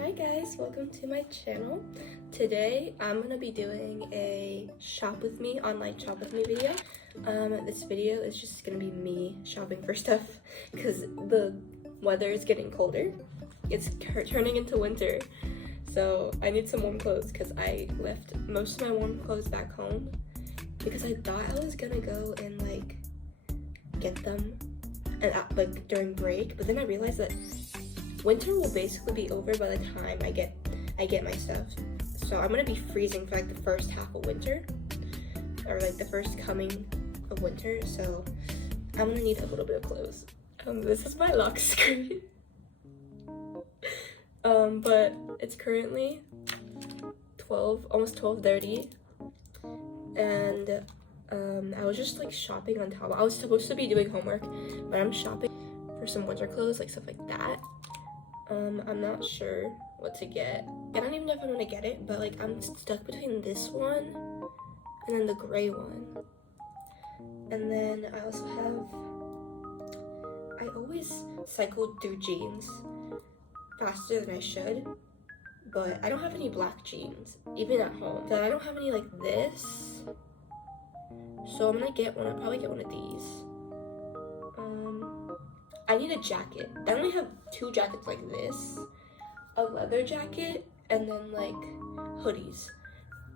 Hi guys, welcome to my channel. Today I'm gonna be doing a shop with me, online shop with me video. This video is just gonna be me shopping for stuff because the weather is getting colder. It's turning into winter, so I need some warm clothes because I left most of my warm clothes back home because I thought I was gonna go and like get them and like during break, but then I realized that winter will basically be over by the time I get my stuff. So I'm gonna be freezing for like the first half of winter, or like the first coming of winter. So I'm gonna need a little bit of clothes. This is my lock screen. But it's currently almost 12:30, and I was just like shopping on Taobao. I was supposed to be doing homework, but I'm shopping for some winter clothes, like stuff like that. I'm not sure what to get. I don't even know if I want to get it, but like I'm stuck between this one and then the gray one. And then I also I always cycle through jeans faster than I should, but I don't have any black jeans, even at home. But I don't have any like this, so I'm gonna probably get one of these. I need a jacket. I only have 2 jackets like this, a leather jacket, and then like hoodies,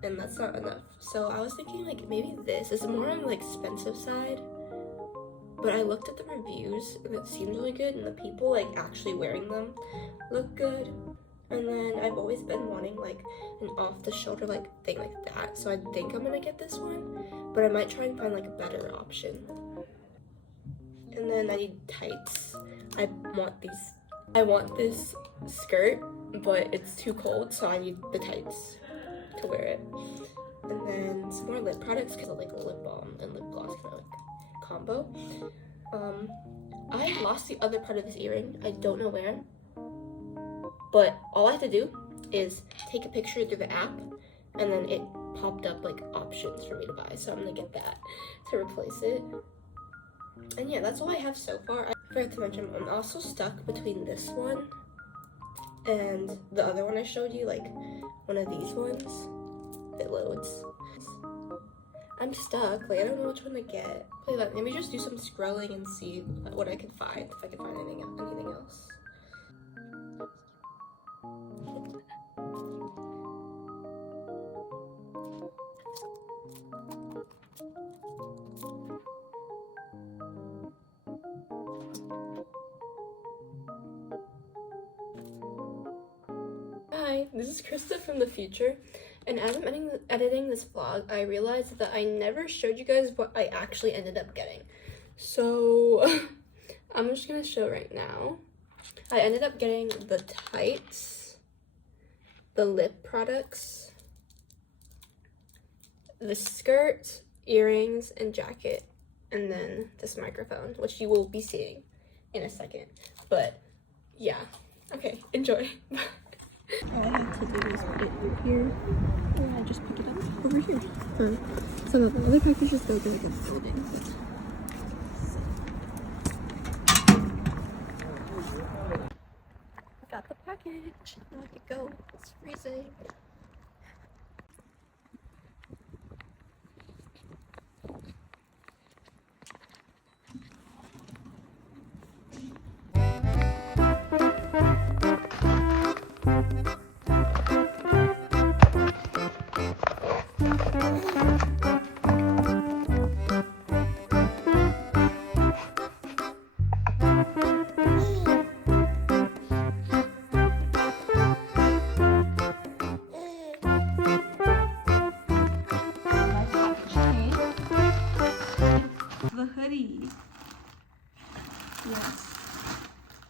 and that's not enough. So I was thinking like maybe this is more on the expensive side, but I looked at the reviews and it seems really good, and the people like actually wearing them look good. And then I've always been wanting like an off-the-shoulder like thing like that, so I think I'm gonna get this one, but I might try and find like a better option. And then I need tights. I want this skirt, but it's too cold, so I need the tights to wear it. And then some more lip products because I like lip balm and lip gloss kind of like combo. I lost the other part of this earring. I don't know where, but all I have to do is take a picture through the app, and then it popped up like options for me to buy. So I'm gonna get that to replace it. And yeah, that's all I have so far. I forgot to mention, I'm also stuck between this one and the other one I showed you, like one of these ones that loads. I'm stuck, like I don't know which one to get. Let me just do some scrolling and see what I can find, if I can find anything else. Hi, this is Krista from the future, and as I'm editing this vlog, I realized that I never showed you guys what I actually ended up getting. So I'm just gonna show right now. I ended up getting the tights, the lip products, the skirt, earrings, and jacket, and then this microphone, which you will be seeing in a second. But yeah, okay, enjoy. All I have to do is put it over here, and I just pick it up over here. Some of the other packages go to like a building. Got the package. Now I can go. It's freezing. The hoodie. Yes.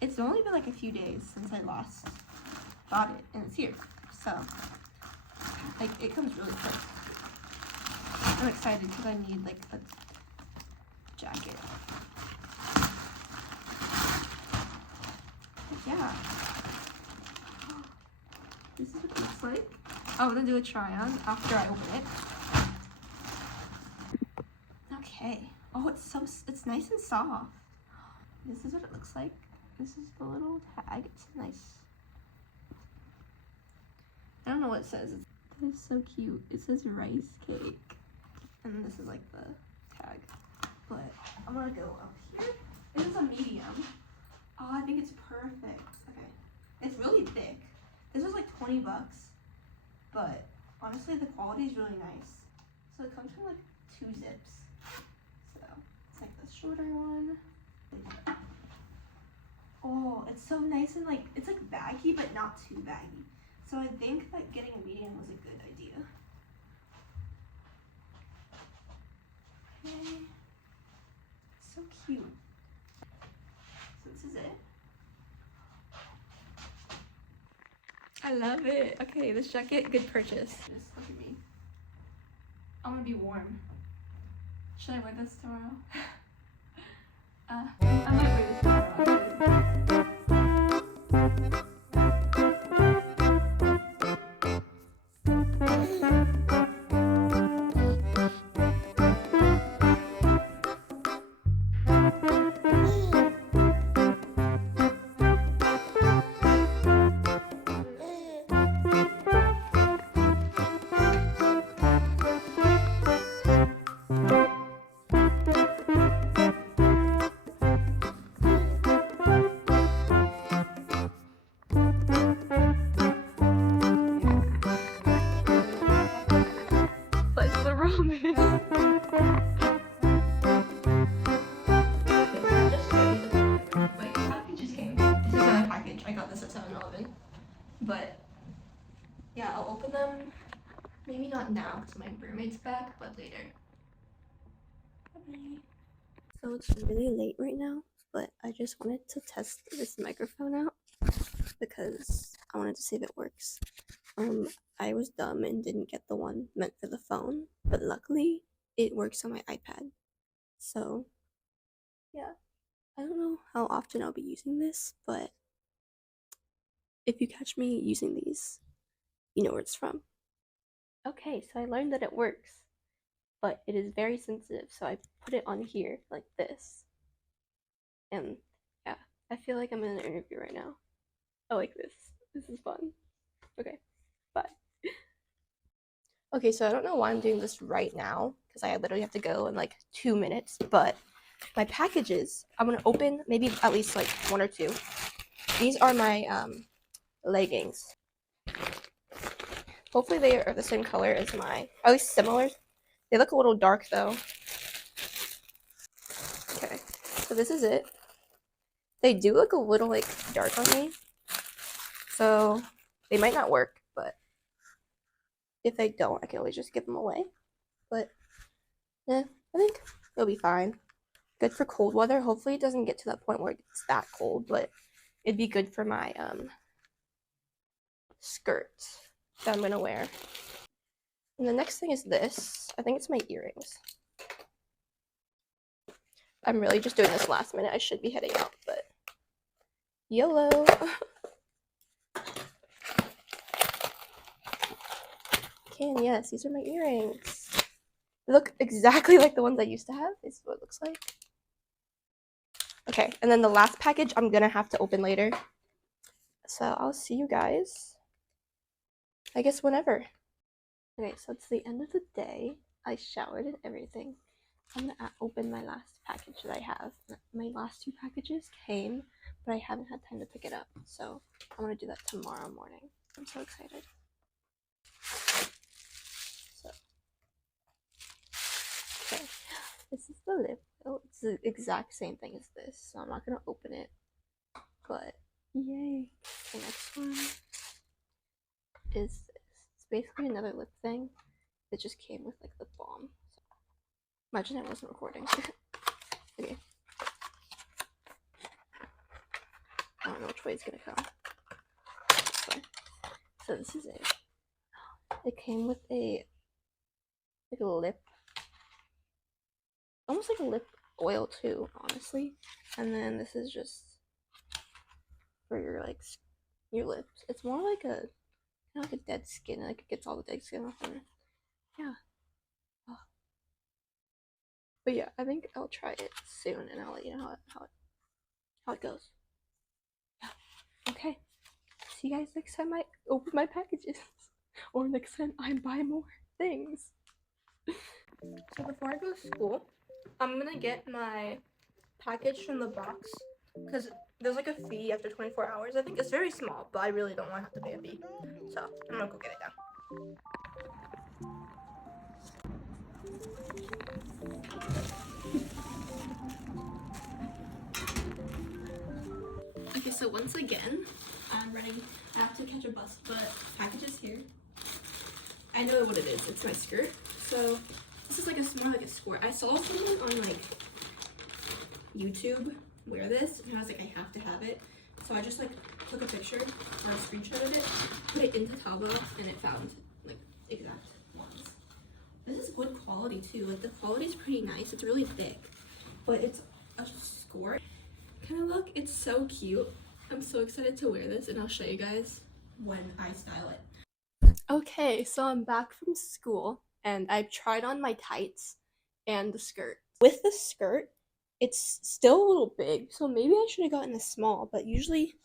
It's only been like a few days since I last got it, and it's here. So, like, it comes really quick. I'm excited because I need like a jacket. But yeah. This is what it looks like. I'm gonna do a try on after I open it. Okay. Oh, it's nice and soft. This is what it looks like. This is the little tag. It's nice. don't know what it says. It's so cute. It says rice cake. And this is like the tag. But I'm gonna go up here. This is a medium. Oh, I think it's perfect. Okay. It's really thick. This was like 20 bucks. But honestly, the quality is really nice. So it comes from like 2 zips. So it's like the shorter one. Oh, it's so nice and like, it's like baggy, but not too baggy. So I think that getting a medium was a good idea. Okay. So cute. So this is it. I love it. Okay, this jacket, good purchase. Just look at me. I'm gonna be warm. Should I wear this tomorrow? I might wear this tomorrow. What's the wrong with it? Wait, the package just came. This is not a package. I got this at 7-Eleven. But yeah, I'll open them. Maybe not now because my roommate's back, but later. Bye. So it's really late right now, but I just wanted to test this microphone out because I wanted to see if it works. I was dumb and didn't get the one meant for the phone, but luckily it works on my iPad. So yeah, I don't know how often I'll be using this, but if you catch me using these, you know where it's from. Okay, so I learned that it works, but it is very sensitive, so I put it on here like this. And yeah, I feel like I'm in an interview right now. I like this. This is fun. Okay, bye. Okay, so I don't know why I'm doing this right now, because I literally have to go in like 2 minutes, but my packages, I'm gonna open maybe at least like 1 or 2. These are my leggings. Hopefully they are the same color as my, or at least similar. They look a little dark though. Okay, so this is it. They do look a little like dark on me, so they might not work, but if they don't, I can always just give them away. But I think it'll be fine. Good for cold weather. Hopefully it doesn't get to that point where it's that cold, but it'd be good for my skirt that I'm gonna wear. And the next thing is this. I think it's my earrings. I'm really just doing this last minute. I should be heading out, but YOLO. Okay, and yes, these are my earrings. They look exactly like the ones I used to have. This is what it looks like. Okay, and then the last package I'm gonna have to open later. So I'll see you guys, I guess, whenever. Okay, so it's the end of the day. I showered and everything. I'm gonna open my last package that I have. My last 2 packages came, but I haven't had time to pick it up. So I'm gonna do that tomorrow morning. I'm so excited. So, okay, this is the lip. Oh, it's the exact same thing as this, so I'm not gonna open it. But yay! The next one is this. It's basically another lip thing. It just came with like lip balm. So, imagine I wasn't recording. Okay. I don't know which way it's gonna come. This way. So this is it. It came with a lip, almost like a lip oil too, honestly. And then this is just for your like your lips. It's more like a kind of like a dead skin. Like it gets all the dead skin off. And yeah. Oh. But yeah, I think I'll try it soon, and I'll let you know how it goes. Yeah. Okay. See you guys next time I open my packages. or next time I buy more things. So before I go to school, I'm gonna get my package from the box because there's like a fee after 24 hours. I think it's very small, but I really don't want to have to pay a fee. So I'm gonna go get it now. Okay, so once again, I'm running. I have to catch a bus, but package is here. I know what it is. It's my skirt. So this is like more like a squirt. I saw someone on like YouTube wear this, and I was like, I have to have it. So I just like took a picture or a screenshot of it, put it into Taobao, and it found like exact ones. This is good quality too. Like the quality is pretty nice. It's really thick, but it's a skirt kind of look. It's so cute. I'm so excited to wear this, and I'll show you guys when I style it. Okay, so I'm back from school, and I've tried on my tights and the skirt. With the skirt, it's still a little big, so maybe I should have gotten a small, but usually,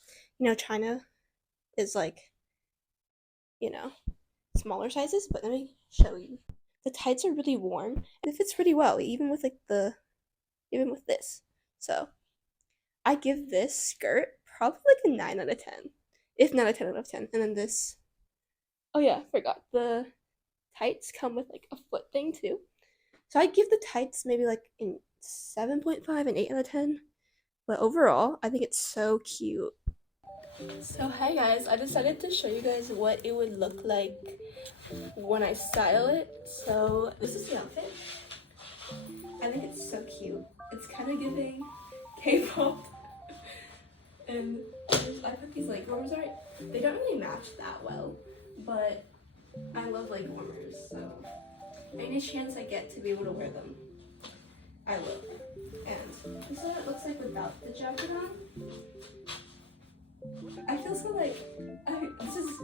China is like, smaller sizes, but let me show you. The tights are really warm, and it fits pretty well, even with this. So I give this skirt probably like a 9 out of 10, if not a 10 out of 10. And then this, oh yeah, forgot, the tights come with like a foot thing too. So I give the tights maybe like in 7.5 and 8 out of 10. But overall, I think it's so cute. So hi guys, I decided to show you guys what it would look like when I style it. So this is the outfit. I think it's so cute. It's kind of giving K-pop. And I put these leg warmers on. They don't really match that well, but I love leg warmers, so any chance I get to be able to wear them, I will. And this is what it looks like without the jacket on. I feel so like, this is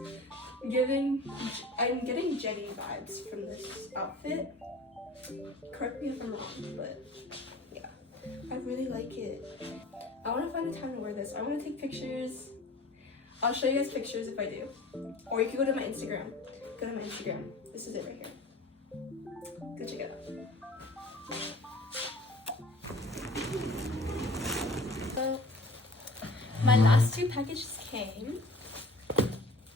I'm getting Jenny vibes from this outfit. Correct me if I'm wrong, but yeah, I really like it. I want to find a time to wear this. I want to take pictures. I'll show you guys pictures if I do. Or you can go to my Instagram. Go to my Instagram. This is it right here. Go check it out. So, my last two packages came.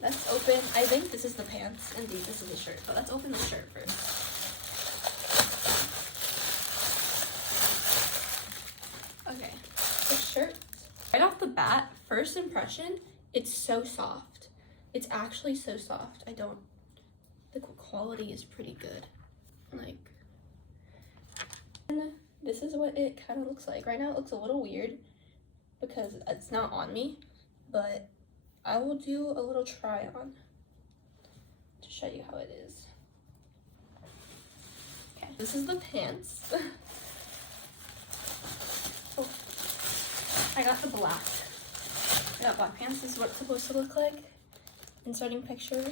Let's open, I think this is the pants and this is the shirt. But let's open the shirt first. Okay, the shirt. Right off the bat, first impression, it's so soft. It's actually so soft. The quality is pretty good. Like, and this is what it kind of looks like. Right now it looks a little weird because it's not on me, but I will do a little try on to show you how it is. Okay, this is the pants. Oh, I got the black. I got black pants. This is what it's supposed to look like. Inserting picture.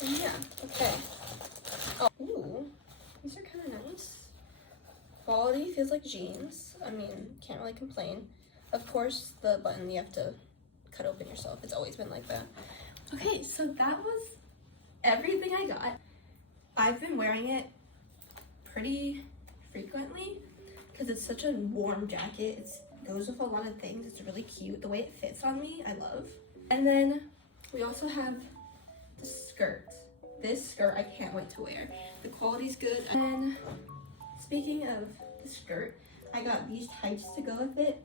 Yeah, okay. Oh, ooh, these are kind of nice. Quality feels like jeans. I mean, can't really complain. Of course, the button you have to cut open yourself. It's always been like that. Okay, so that was everything I got. I've been wearing it pretty frequently because it's such a warm jacket. It goes with a lot of things. It's really cute. The way it fits on me, I love. And then we also have the skirt. This skirt I can't wait to wear. The quality's good. And speaking of the skirt, I got these tights to go with it.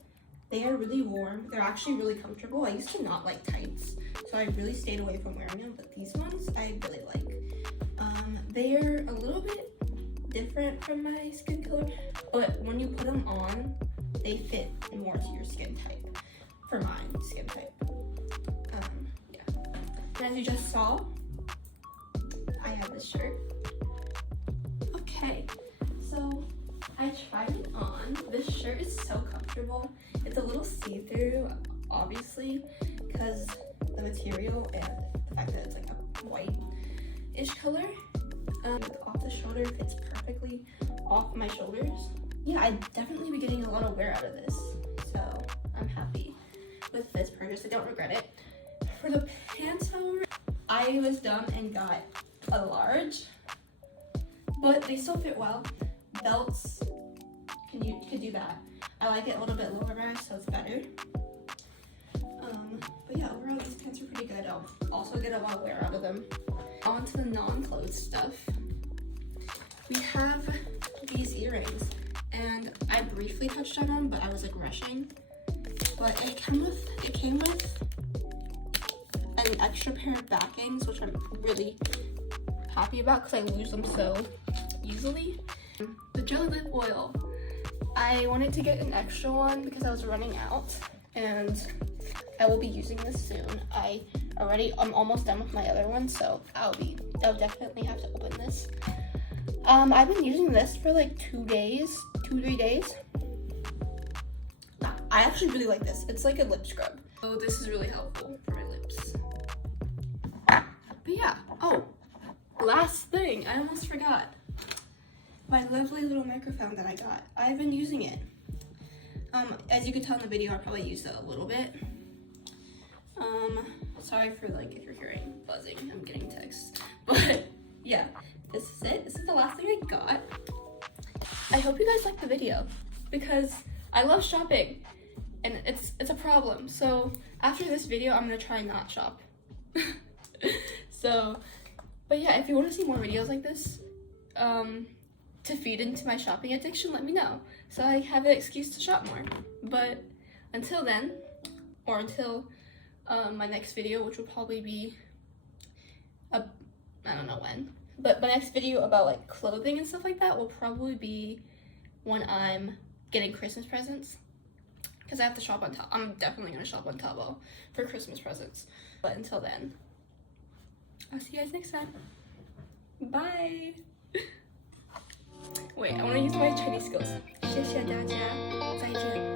They are really warm. They're actually really comfortable. I used to not like tights, so I really stayed away from wearing them, but these ones I really like. They're a little bit different from my skin color, but when you put them on, they fit more to your skin type, for my skin type. Yeah. And as you just saw, I have this shirt. Okay, so I tried it on. This shirt is so comfortable. It's a little see-through, obviously, because the material and the fact that it's like a white-ish color. Off the shoulder fits perfectly off my shoulders. Yeah, I'd definitely be getting a lot of wear out of this, so I'm happy with this purchase. I don't regret it. For the pants, however, I was dumb and got a large, but they still fit well. Belts, could do that. I like it a little bit lower rise, so it's better. But yeah, overall these pants are pretty good. I'll also get a lot of wear out of them. On to the non-clothes stuff. We have these earrings, and I briefly touched on them, but I was like rushing. But it came with an extra pair of backings, which I'm really happy about because I lose them so easily. The jelly lip oil. I wanted to get an extra one because I was running out, and I will be using this soon. I'm almost done with my other one, so I'll definitely have to open this. I've been using this for like 2-3 days. I actually really like this. It's like a lip scrub. So this is really helpful for my lips. But yeah, oh, last thing, I almost forgot. My lovely little microphone that I got. I've been using it. As you can tell in the video, I probably used it a little bit. Sorry for like if you're hearing buzzing, I'm getting texts. But yeah, this is it. This is the last thing I got. I hope you guys liked the video because I love shopping and it's a problem. So after this video, I'm gonna try not shop. So, but yeah, if you want to see more videos like this, to feed into my shopping addiction, let me know so I have an excuse to shop more. But until then, or until my next video, which will probably be I don't know when, but my next video about like clothing and stuff like that will probably be when I'm getting Christmas presents, because I have to shop on Taobao. I'm definitely gonna shop on Taobao for Christmas presents. But until then, I'll see you guys next time. Bye. Wait, I want to use my Chinese skills. 谢谢大家，再见。